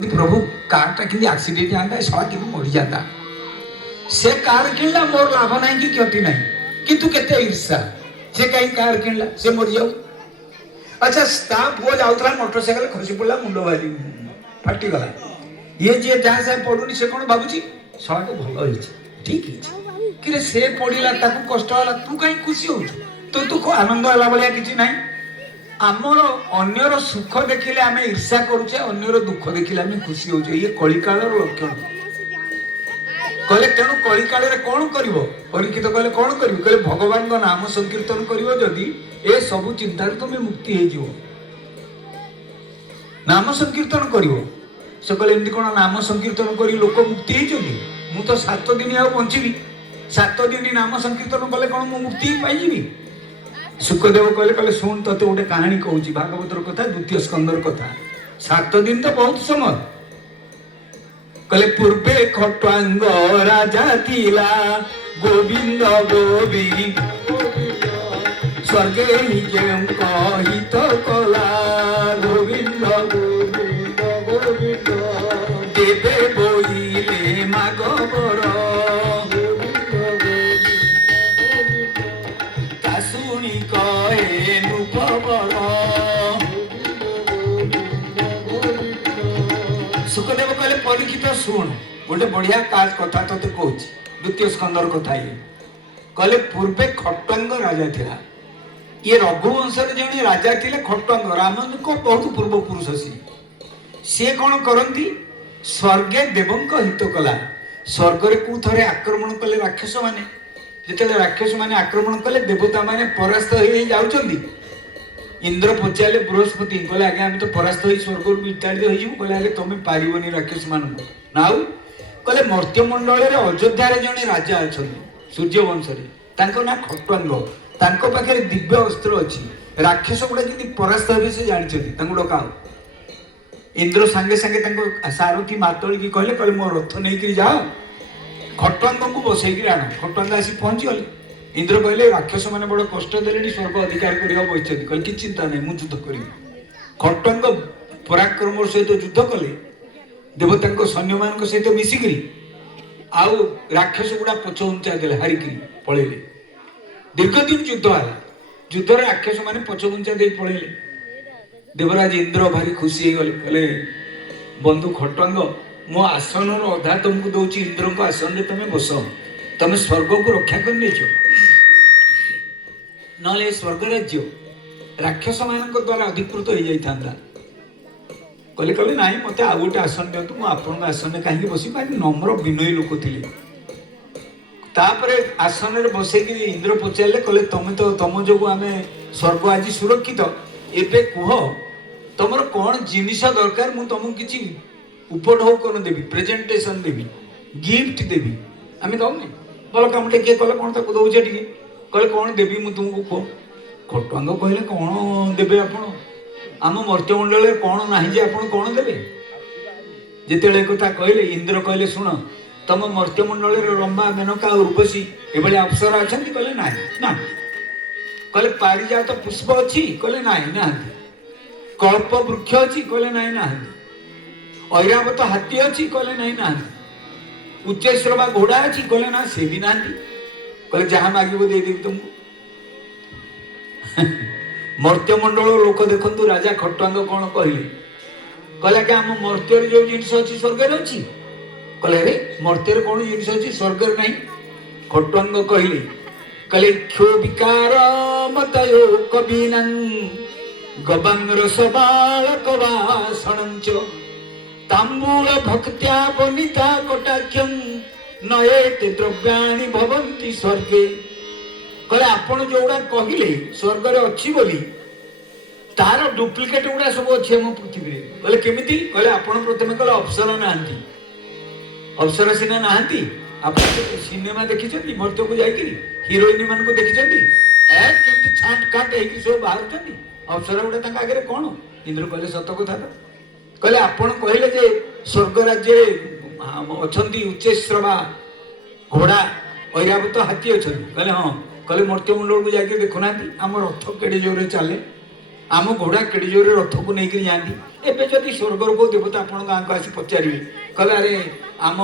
प्रभु कारटा कि एक्सीडेंट जाता सड़ा कि मरी जाता से कार किणला मोर लाभ ना कि क्षति ना किंतु केते ईर्षा से कहीं कार किणला से मरी जाऊ। अच्छा ता पुओ जाउतला मोटरसाइकिल खसी पड़ला मुंड भारी फाटी गला ये जे जहाँ से पड़ुनी से कौन भाबुची सड़ा भल होई ठीक है कि से पड़िला ताकू कष्ट होला तू कहीं खुशी हो तो तू को आनंद होला भलिया किछि नाही। आमर अन्यर सुख देखिले आम ईर्षा करुचे अन्यर दुख देखिले आम खुशी हो ये कलिकाल लक्षण कहले तेणु कलिकाल कौन कर परीक्षित कहले कौन कर कहले भगवान का नाम संकीर्तन कर जदि ए सबु चिंतार तुम मुक्ति हो नाम संकीर्तन कर से कहले एमती कौन नाम संकीर्तन कर लोक मुक्ति होती मु तो 7 दिन आ बंचीबी 7 दिन नाम संकीर्तन कले कौन मु मुक्ति पाइबी। सुखदेव कहले कहले शुण तते गोटे कहानी कहूँ भागवतर कथा 2 स्कंदर कथा 7 दिन तो बहुत समय कहले पूर्वे खट्वांग राजा थिला गोविंद गोविंद स्वर्गे निजे कहित कला गोविंद गोविंद गोविंद देवे बोइले मागबर शुणी कहे नुपबर। सुखदेव कहले परीक्षित शुण गोटे बढ़िया काज कथा तोते कहूँ 2 स्कंदर कथा ये कहले पूर्वे खट्वांग राजा थिला ये रघुवंश जड़े राजा थिले खट्वांग राम को बहुत पूर्व पुरुष सी कौन करती स्वर्गे देवंक हित कला स्वर्ग को थे आक्रमण कले राक्षस माने जिते राक्षस माने आक्रमण कले देवता माने परास्त हो जाउछंती इंद्र पचारे बृहस्पति कहले आगे आम तो परास्त हो स्वर्ग विताड़ित हो कहले तुम पारिबनी राक्षस मान नाउ कहले मर्त्यमंडल अयोध्या जड़े राजा अच्छा सूर्यवंश ना खट्वांग तांको पाखे दिव्य अस्त्र अच्छी राक्षस गुड़ा कि परास्त हे से जानते डकाओ इंद्र सांगे सांगे सारथी मातली की कहले कहले मो रथ नहीं जाओ खट्वांग को बसैक आण खट्वांग आसी पहुंची गले इंद्र कहले राक्षस मैंने बड़ कष्ट दे स्वर्ग अधिकार करने बसते कहले कि चिंता नहीं मुझे युद्ध करी खट्वांग पराक्रम सहित युद्ध कले देवता सैन्य मान सहित मिसिकी आउ राक्षस गुड़ा पछ उंचा देले हारिकी पलैले दीर्घ दिन युद्ध है युद्ध राक्षस मैंने पछ उंचा दे पलैले देवराज इंद्र भारी खुशी हो गले कहले बंधु खट्वांग मो आसन अधा तुमको दौर इंद्र को आसन में तुम बस तुम स्वर्ग को रक्षा कर ना स्वर्ग राज्य राक्षस मान द्वारा अधिकृत हो जाता कहले कहले ना मत आउ गोटे आसन दिखाँ मुझे आपण आसन कहीं बस नम्र विनयी लोक थे तापरे आसन में बसैक इंद्र पचारे कहले तुम तो तुम जो आम स्वर्ग आज सुरक्षित एबे कह तुम कौन जिनिस दरकार मुझे तुमको किसी उपढौ कर देवी प्रेजेंटेशन देवी गिफ्ट देवी आम दौने भल कम किए कले कौन तक दौचे टे कहले कौन देवी मुझे तुमको कह खट्वांग कहले कौन देवे आपण आम मर्त्यमंडल कौन ना जे आप कौन देवे जिते कथा कहले इंद्र कहले शुण तुम मर्त्यमंडल रंबा मेनका उर्वशी ये अप्सरा अच्छा कहले ना कहले पारिजात पुष्प अच्छी कहले ना कल्प वृक्ष अच्छी कहले ना ऐरावत हाथी अच्छी कहले ना उच्चश्रवा घोड़ा अच्छी कहले ना से भी ना कहले जहाँ मांगो देदेवी तुमको मर्त्यमंडल लोक देखु राजा खट्वांग कौन कहले कहला कि आम मर्त्य जो जिन अच्छी स्वर्ग अच्छी कहले अरे मर्त्य कौन जिन अच्छी स्वर्ग ना खट्वांग कहले कहले क्षो विकार मतयो कविना गबांग्र सबालक वासणंच तांबूल भक्त्या वनिता कटाक्षं नयेते द्रव्याणि भवन्ति स्वर्गे कहले आपण जोड़ा कहले स्वर्ग रे अच्छी बोली तार डुप्लिकेट गुड़ा सब अच्छी आम पृथ्वी कहले केमिति कहले आपण प्रथमे कहले अप्सरा नाहांती अप्सरा सिना नाहांती आप सिनेमा देखी मर्त्य को जाकि हिरोइन मान को देखी छाट काट हो सब बाहर अप्सरा गुड़ा आगे कौन इंद्र कहले सत कथा तो कहले आपण कहले जे स्वर्ग राज्य अच्छा उच्चश्रवा घोड़ा ऐरावत हाथी अच्छा कहले हाँ कहले मर्त्यमंडल को जाके देखुना आम रथ केड़े जोरे चले आम घोड़ा केड़े जोरे रथ को लेकर जाती एबे जदि स्वर्गर को देवता आपण गाँ को आसी पचारे कहले अरे आम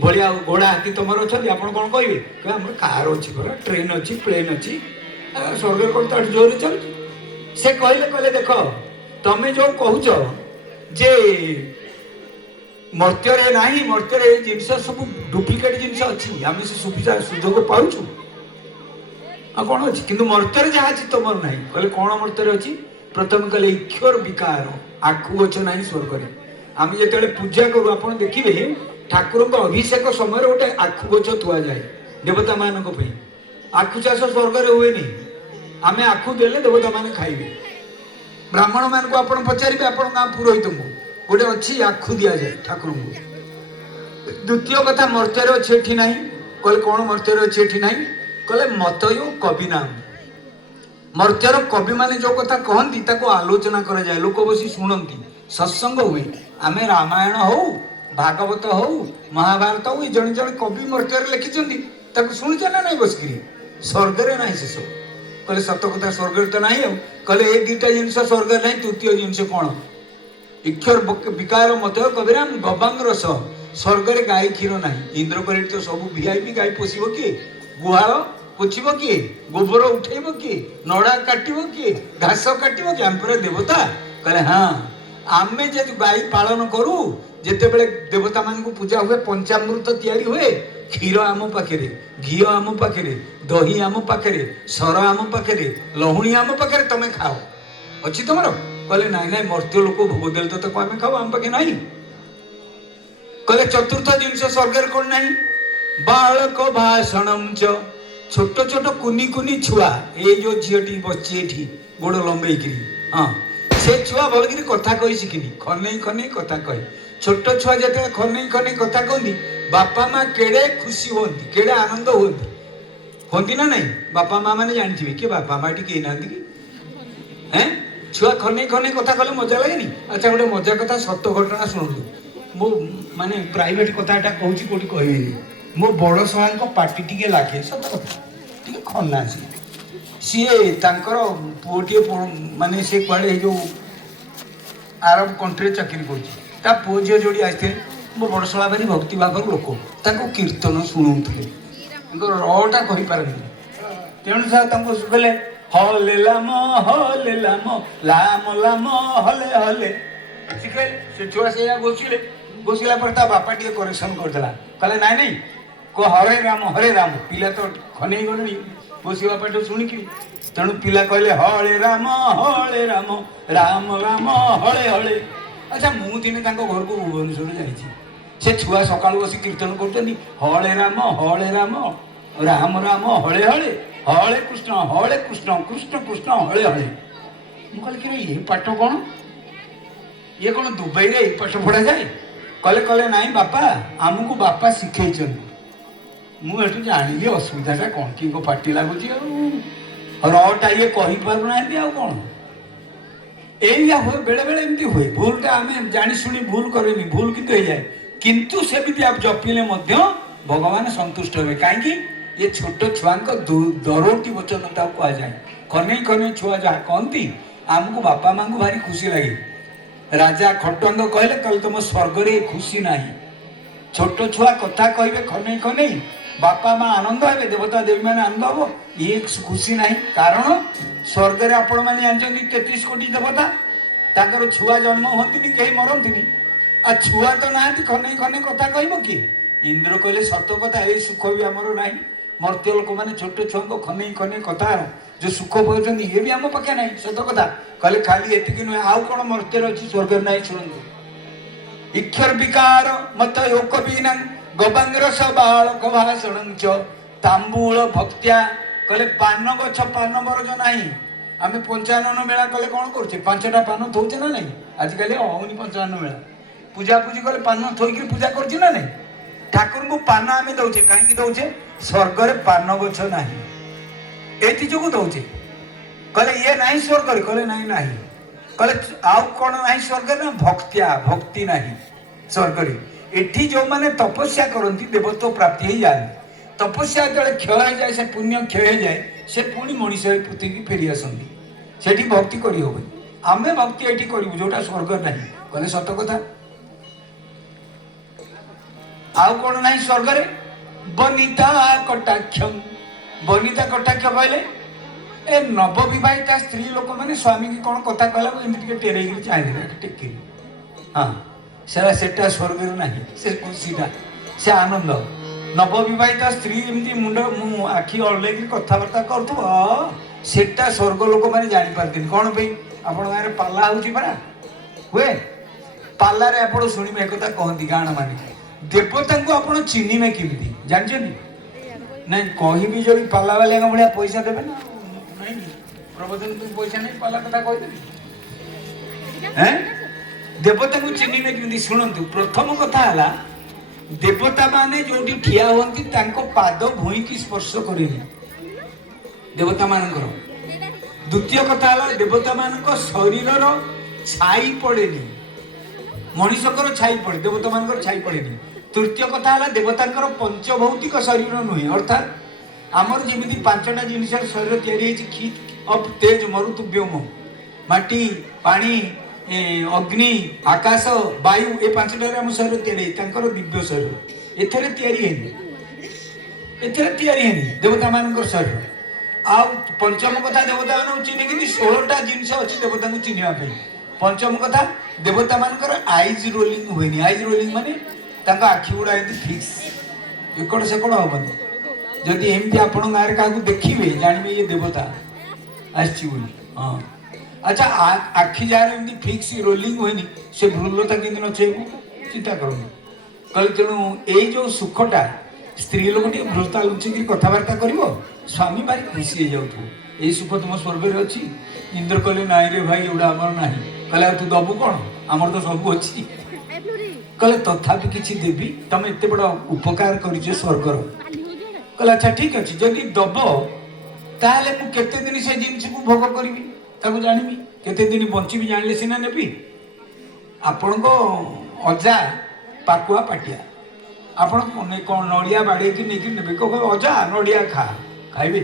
भाया घोड़ा हाथी तुम अच्छा आप कौन कहे आम कार अच्छी परा ट्रेन अच्छी प्लेन अच्छी स्वर्ग कौन तो जोर चल से कहले कहले देख तमें जो कहूच जे मर्त्य ना मर्त्य जिनस सब डुप्लिकेट जिनस अच्छी आम से सुविधा सुजोग पाचु कौन अच्छी कि मर्त्य जहाँ अच्छी तुम ना कहले कौन मर्त्य अच्छी प्रथम कहले इक्षर विकार आखु गच ना स्वर्ग आम जो पूजा करूँ आप देखिए ठाकुर को अभिषेक समय गोटे आखु गच थुआ जाए देवता मान आखु चाष स्वर्ग हुए आम आखु देले देवता मान खाइबे ब्राह्मण मान को आप पचारे आप गाँ पुरोहित को गोटे अच्छी आखु दि जाए ठाकुर को द्वितीय कथा मर्त्य अच्छी ना कहले कौन मर्त्य अच्छी ना कहले मतयो कवि नाम मर्त्यर कवि माने जो कथा कहती आलोचना करा जाए लोक बसी शुणती सत्संग हुए आमे रामायण हो भागवत हो महाभारत हो जड़े जड़े कवि मर्त्य लिखिं शुणुचे ना नहीं बसिक स्वर्ग ना से सब कहले सत कथा स्वर्ग तो ना कहले ये दुटा जिनस स्वर्ग ना तृतीय जिनस कौन इक्षर विकार मत कविराम गवांग रस स्वर्ग गाई क्षीर ना इंद्र कर तो सब वीआईपी गाई पोषिब किए गुहाल पोछब किए गोबर उठेब किए नड़ा काटब किए घास काटब किए आम पूरा देवता कहले हाँ आमे जब गाई पालन करू जिते बड़े देवता मान को पूजा हुए पंचामृत तैयारी हुए क्षीर आम पाखे घी आम पाखे दही आम पाखे सर आम पाखे लहुणी आम पाखे तमें खाओ अच्छी तुम कहले नाई नाई मर्त्य लोक भोग देले तो आम खाओ आम पाखे ना कहले चतुर्थ जिनस स्वर्ग कौन ना बालक भाषणम च छोट छोट कुनी कुनी छुआ ये जो झीटी बच्ची गोड़ लंबे हाँ से छुआ भलकर कथा कही शिखिनी खनई खनई कथा कहे छोट छुआ जो खनई खनई कथा कहती बापा माँ केड़े खुशी होती केड़े आनंद होती ना नहीं बापा माँ मैंने जानते कि बापा माँ टी ना कि छुआ खनई खनई कथा कहले मजा लगे अच्छा गोटे मजा कथा सत्य घटना शुणु मो माने प्राइवेट कथाटा कहूँ कौटी कहबेनी मो बड़ सहा पार्टी टी लागे सत कथा टी खन्ना सी पुओटे माने से कड़े जो आरब कंट्री चाकरी कर पुओ झी जोड़ी आसते मो बड़ सहा भारी भक्ति भाव लोक कीर्तन शुणुले रटा कहीपारे तेणु कहले हले लाम लाम लाम हले हले शिखे से छुआ से घोषिले घोषिला बापा टे करेक्शन करदेला कहले नाई नाई को हरे राम पिला तो खनई गले घोषी बापा टे शुणिकी तेणु पिला कहले हले राम राम राम हले हले अच्छा मु दिने घर को भुवनेश्वर जाइए से छुआ सका बस कीर्तन कर हले राम राम राम हले हले हले कृष्ण कृष्ण कृष्ण हले हले मुझे कि ये पाठ कौन ये कौन दुबई रे पाठ पढ़ा जाए कहले कहले नाई बापा आमको बापा शिखई मुझे जानी असुविधाटा कौन कि पार्टी लगुच रटा ये कहीपर ना कौन यही हुए बेले बेले एमती हुए भूलटा आम जाशुणी भूल करेनि भूल कितु हो जाए किंतु सेमती आप जपिले भगवान संतुष्ट हे कहीं ये छोट छुआ दरोटी वचन कह जाए खनई खनई छुआ जहाँ कहती आमको बापा माँ को भारी खुशी लगे राजा खटुआंग कहले कहले तुम स्वर्ग रे खुशी ना छोट छुआ कथा कहे खनई खनई बापा माँ आनंद हे देवता देवी मैंने आनंद हम ये खुशी ना कारण स्वर्ग रे आपण मैंने जानते 33 कोटी देवता ताकर छुआ जन्म हमें कहीं मरती आ छुआ तो ना खनई खनई कथा कह कि इंद्र कहले सत कथा ये सुख भी आमर ना मर्त्य लोक मैंने छोट छुआ को खनई खनई कथा जो सुख पाँच ये भी आम पाखे ना सत कथा कहले खाली एति नुहे आउ कौन मर्त्य अच्छी स्वर्ग ना शुणु इक्षर विकार मत योकबीना गवांग्रस बालक भाषण तांबूल भक्त्या कहले पान गछ पान बरज ना आम 55 मेला कले कौन करुचे 5टा पान थोचे ना नहीं आजिकल हौनी 55 मेला पूजा पूजी कले पान थोक पूजा कर ना नहीं ठाकुर को पान आम दौचे कहीं दौचे स्वर्ग पान गछ ना ये जो दौचे कहले ये ना स्वर्ग कहले ना कहले आउ कौन ना स्वर्ग ना भक्त्या भक्ति ना स्वर्ग एठी जो माने तपस्या करती देवत्व प्राप्ति हो जाए तपस्या जो क्षय हो जाए से पुण्य क्षय हो जाए से पुणी मनीष पृथ्वी फेरी आसती से भक्ति करी हो आमे भक्ति एठी करू जोटा स्वर्ग नहीं कहले सत कथा आउ कौन नहीं स्वर्ग रे बनिता कटाक्षम बनिता कटाक्ष कहले ए नवविवाहिता स्त्री लोक मैंने स्वामी की कौन कथा कहला एमती टेरे चाहिए टेक हाँ सेटा स्वर्ग नहीं से खुशीटा से आनंद नवविवाहिता स्त्री एमती मुंड मु आखि अल्ले कथबार्ता कर सेटा स्वर्ग लोक मैंने जानी पारती कौन पे आपण गाँव पाला होची परा हुए पाला रे आपण शुणिबे एक कथा कहती गाण माने देवता को आपण चिन्हिबे केमिति जानछनी नहीं कहबी जो पाला वाले का बढ़िया पैसा देबे ना नहीं प्रबोधन तू पैसा नहीं पाला कथा कह देबी हैं देवता को चिन्हिबे केमिति सुनंतु प्रथम कथा हला देवता माने जोटी ठिया होंती तांको पाद भूई की स्पर्श करेनी देवता मानकर द्वितीय कथा हला देवता मानक शरीर रो छाई पड़ेनी मनुष्यकर छाई पड़े देवता मानकर छाई पड़ेनी तृतीय कथा हला देवतांकर पंचभौतिक शरीर नुहे अर्थात आमर जमी पांचटा जिनिस शरीर तैयारी खीत अप तेज मरुत व्योम माटी पानी अग्नि आकाश वायु ए पांचटा आम शरीर तैयारी दिव्य शरीर एथरे तैयारी देवता मानकर शरीर आ पंचम कथा देवता मान चिन्ह 16टा जिनिस अच्छी देवता को चिन्हवाई पंचम कथा देवता मानकर आईज रोलिंग हुए आईज रोलिंग माने तांका आखि गुड़ा एमती फिक्स एकड़ सेकड़ हेनी जदि एमती आपण गाँव क्या देखिए जानवे ये देवता आसी हाँ अच्छा आखि जार एमती फिक्स रोलिंग हुए से भ्रूलता कि नचेबू चिंता करूँ कहले तेणु ये जो सुखटा स्त्री लोक भ्रूलता लुचिकी कथबार्ता कर स्वामी भारी खुशी हो जाऊ यही सुख तुम स्वर्ग में अच्छी इंद्र कहले नाई रे भाई एवढा आमर ना कहले तू दबू कौन आमर तो सब अच्छी कहले तथापि किसी देवी तुम एत बड़ उपकार कर स्वर्गर कहले अच्छा ठीक अच्छे जदि दब ताहले मु केते दिन से जिनिस को भोग करी जानी केते दिन बंची जानिले सीना नेबी आपण को अजा पाकुआ पाटिया आपण कौन नड़िया बाड़े की नहीं नेबे अजा नड़िया खा खाइबे